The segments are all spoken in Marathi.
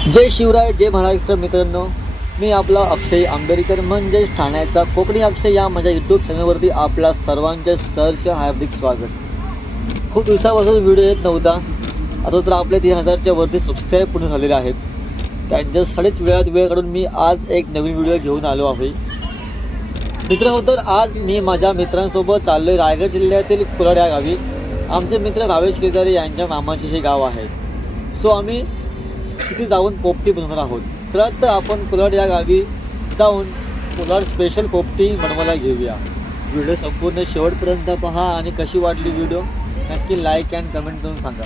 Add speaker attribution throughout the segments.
Speaker 1: जय शिवराय जय महाराष्ट्र मित्रांनो. मी आपला अक्षय आंबेडकर म्हणजेच ठाण्याचा कोकणी अक्षय या माझ्या यूट्यूब चॅनलवरती आपल्या सर्वांचे सहर्ष हार्दिक स्वागत. खूप दिवसापासून व्हिडिओ येत नव्हता. आता तर आपले तीन हजारच्या वरती सबस्क्राईब पूर्ण झालेले आहेत. त्यांच्या त्यांच्यासाठीच वेळात वेळ काढून मी आज एक नवीन व्हिडिओ घेऊन आलो आहे. मित्रांनो तर आज मी माझ्या मित्रांसोबत चाललोय रायगड जिल्ह्यातील कुलाड या गावी. आमचे मित्र रावेश केदारे यांच्या मामाचे हे गाव आहे. सो आम्ही तिथे जाऊन पोपटी बनवणार आहोत. चला तर आपण कुलाड या गावी जाऊन कुलाड स्पेशल पोपटी बनवायला घेऊया. व्हिडिओ संपूर्ण शेवटपर्यंत पहा आणि कशी वाटली व्हिडिओ नक्की लाईक अँड कमेंट करून सांगा.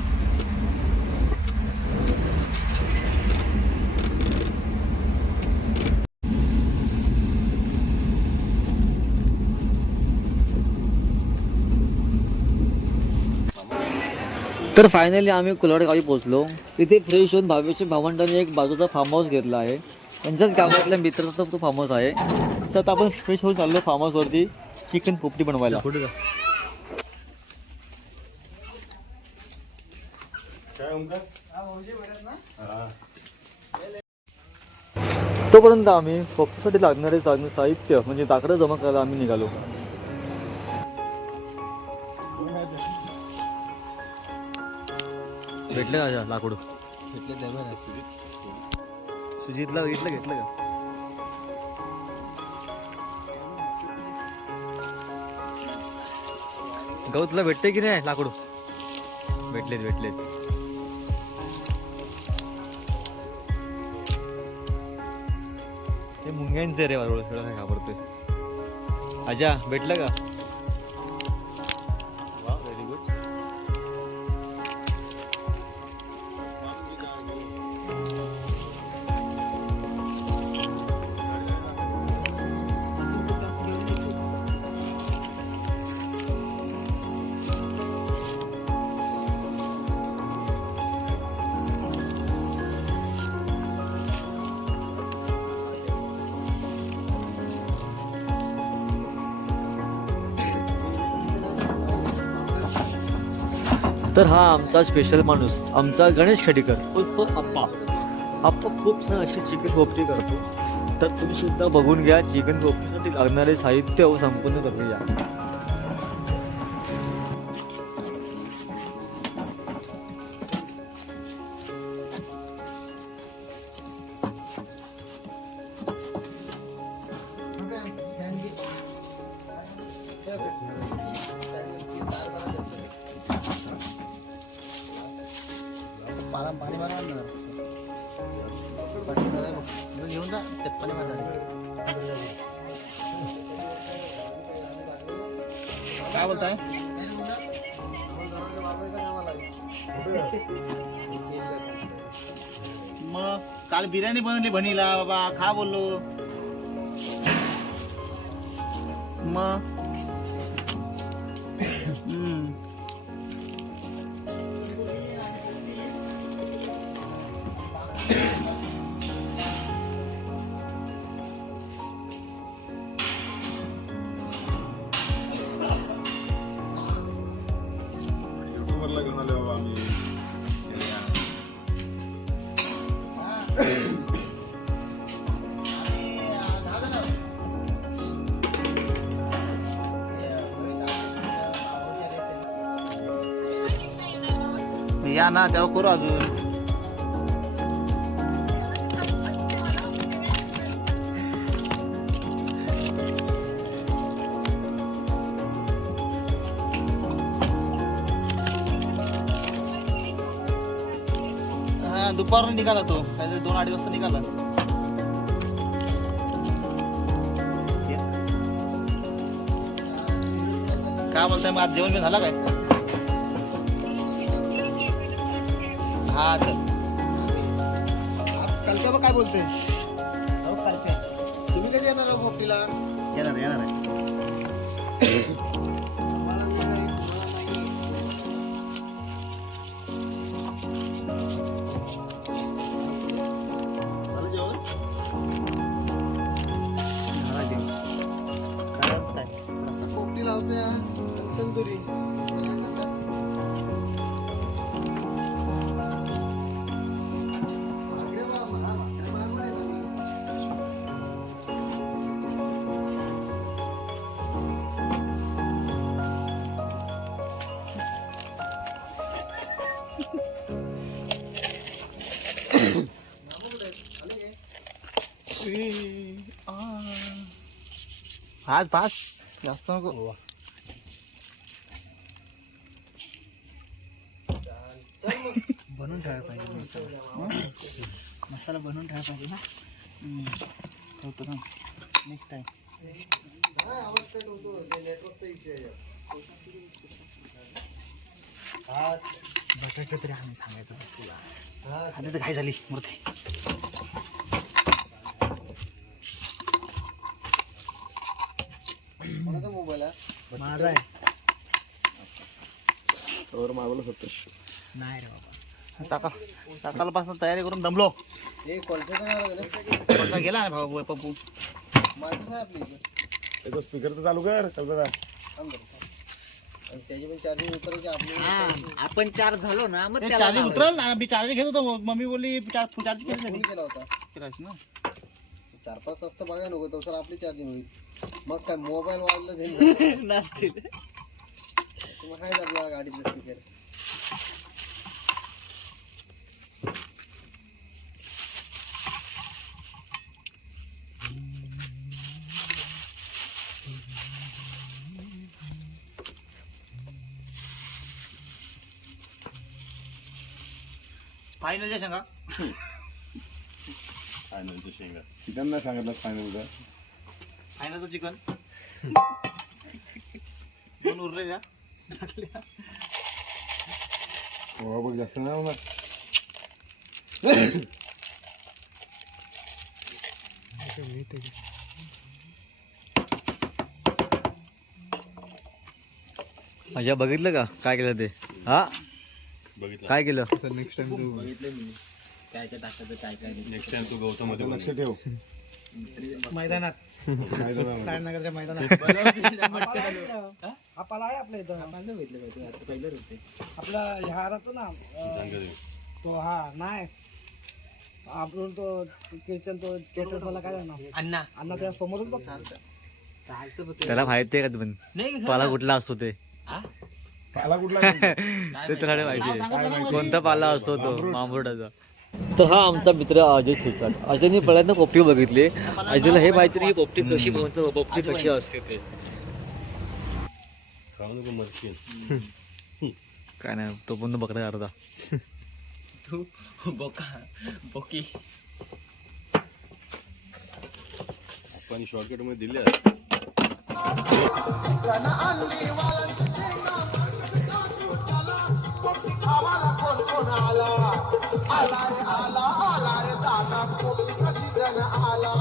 Speaker 1: तर फायनली आम्ही कुलाड गावी पोहोचलो. तिथे फ्रेश होऊन भावेशी भावंडांनी एक बाजूचा फार्म हाऊस घेतला आहे. त्यांच्याच गावातल्या मित्राचा तो फार्म हाऊस आहे. तर आता आपण फ्रेश होऊन चाललो फार्म हाऊसवरती चिकन पोपटी बनवायला. तोपर्यंत आम्ही पोपटीसाठी लागणारे साधन साहित्य म्हणजे लाकडं जमा करायला आम्ही निघालो. भेटलं का लाकूड? सुजितला घेतलं घेतलं का? गहू तुला भेटते की नाही लाकूड? भेटलेत भेटलेत. ते मुंग्यांचे रे बरोबर सगळं काय घाबरतोय. अजा भेटलं का? वा व्हेरी गुड तर हा आमचा स्पेशल माणूस आमचा गणेश खेडेकर. उर्फ आप्पा. आप्पा खूप छान अशी चिकन पोपटी करतो. तर तुम्ही सुद्धा बघून घ्या चिकन पोपटीसाठी लागणारे साहित्य व संपूर्ण प्रक्रिया
Speaker 2: पाणी पाणी ना घेऊन जा त्यात पाणी मारा. काय बोलताय? मग काल बिर्याणी बनवली बनीला बाबा. खा बोललो. मग? या ना तेव्हा करू अजून. हा दुपार निघाला तो. काहीतरी दोन अडीच वाजता निघाला. काय बोलताय मग आज जेवण बी झाला काय? हा चल
Speaker 3: कालच्या मग काय बोलते
Speaker 2: हो, कालच्या.
Speaker 3: तुम्ही कधी येणार आहो पोपटीला
Speaker 2: येणार येणार आहे. पाच पाच जास्त नको.
Speaker 4: बनवून ठेवायला पाहिजे मसाला. मसाला बनवून ठेवायला पाहिजे ना. ठेवतो ना. नेक्स्ट टाइम बटाटे तरी आम्ही सांगायचं तुला. आता तर काय झाली मूर्ती
Speaker 3: कोणाचा मोबाईल आहे.
Speaker 4: माझा आहे नाही रे बाबा.
Speaker 2: सकाळ सकाळपासून तयारी करून दमलो.
Speaker 3: हे कोलशाचा नाही लागला
Speaker 2: कोणता गेला ना भाऊ पप्पू.
Speaker 3: माझंच आहे आपल्या इथं.
Speaker 5: स्पीकर तर चालू कर कल्पना.
Speaker 3: थांब जरा. आणि त्याची पण चार्जिंग उतरायची आपली
Speaker 4: हा आपण चार झालो ना मग त्याला
Speaker 2: चार्जिंग
Speaker 4: लावायचं.
Speaker 2: उतरल ना मी चार्जिंग घेत होतो मम्मी बोलली चार्ज चार्जिंग केली
Speaker 3: कोणी
Speaker 2: नाही
Speaker 3: केला होता.
Speaker 2: केलास ना
Speaker 3: चार पाच तास तर बघा नको तर आपली चार्जिंग होईल. मग काय मोबाईल वाजलं ते
Speaker 4: नसतील
Speaker 3: मग काय आपल्या गाडीतलं स्पीकर
Speaker 2: फायनलच्या सांगा
Speaker 5: फायनलचं शेंगा. चिकन नाही सांगितलं फायनलचं
Speaker 2: फायनलचं चिकन? दोन उरले का?
Speaker 5: हो बघ जास्त नाही होणार.
Speaker 1: माझ्या बघितलं का? काय केलं ते? हा?
Speaker 5: बघितलं.
Speaker 1: काय केलं?
Speaker 5: नेक्स्ट टाइम तू
Speaker 4: काय काय टाकायचं काय काय
Speaker 5: नेक्स्ट टाइम तू गौतममध्ये लक्ष ठेव.
Speaker 4: मैदानात. सायनगरच्या मैदानात. आपला आहे आपल्या इथं. आपल्याला भेटले पाहिजे आता पहिलं होते. आपला ह्या राहतो ना
Speaker 5: ते.
Speaker 4: तो हा नाही. आपण तो किचन तो theatres वाला काय ना? अण्णा. अण्णा त्या समोरच बघ चालतं.
Speaker 1: त्याला माहिती आहे का पण पाला कुठला असतो ते?
Speaker 5: पाला कुठला.
Speaker 1: ते माहिती? आहे कोणता पाला असतो तो? मांबोर्डाचा तर हा आमचा मित्र अजय शिरसाट अजयने पहिल्यांदा पोपटी बघितली. अजयला हे माहिती नाही पोपटी कशी बनवतो पोपटी कशी असते ते. काय नाही तो पण बघता अर्धा
Speaker 5: आपण शॉर्टकटमध्ये दिले आला रे आला आला रे दादा कोण कशी जण आला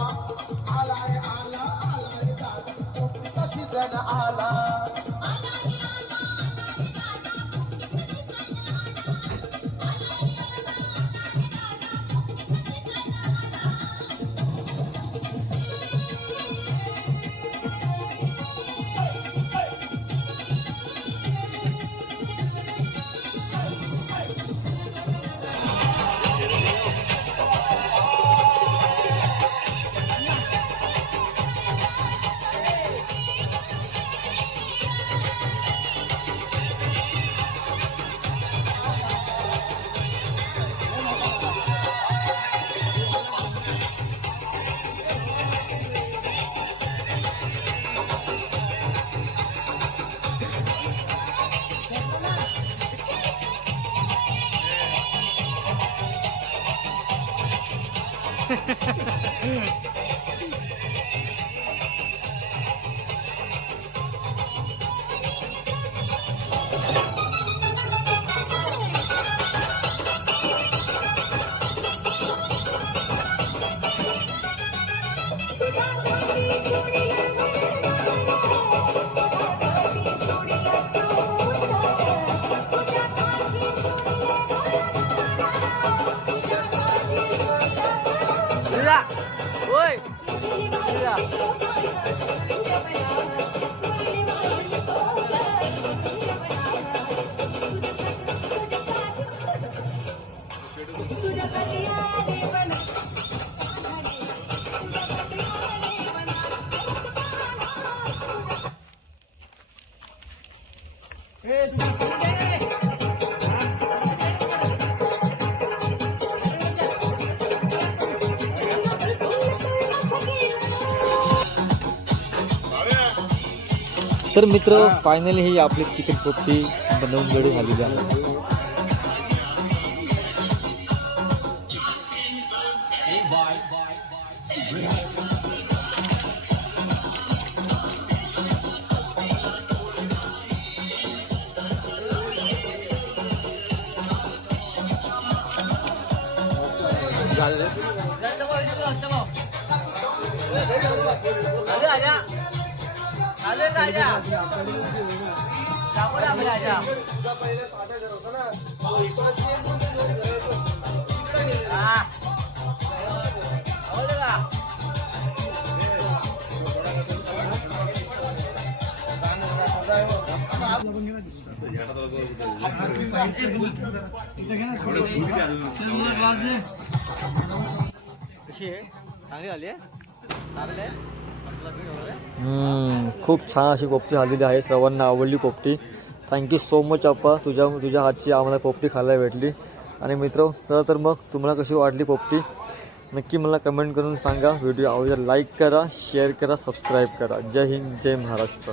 Speaker 5: आला आला आला दादा कोण कशी जण आला.
Speaker 1: 了。तर मित्र फायनली ही आपली चिकन पोपटी बनवून गडू झालेली आहे. कशी आहे चांगली आली आहे खूप छान अशी कोपटी झालेली आहे. सर्वांना आवडली कोपटी. थँक्यू सो मच अप्पा तुझ्या तुझ्या हातची आम्हाला कोपटी खायला भेटली. आणि मित्र चला तर मग तुम्हाला कशी वाटली पोपटी नक्की मला कमेंट करून सांगा. व्हिडिओ आवडला लाईक करा शेअर करा सबस्क्राईब करा. जय हिंद जय महाराष्ट्र.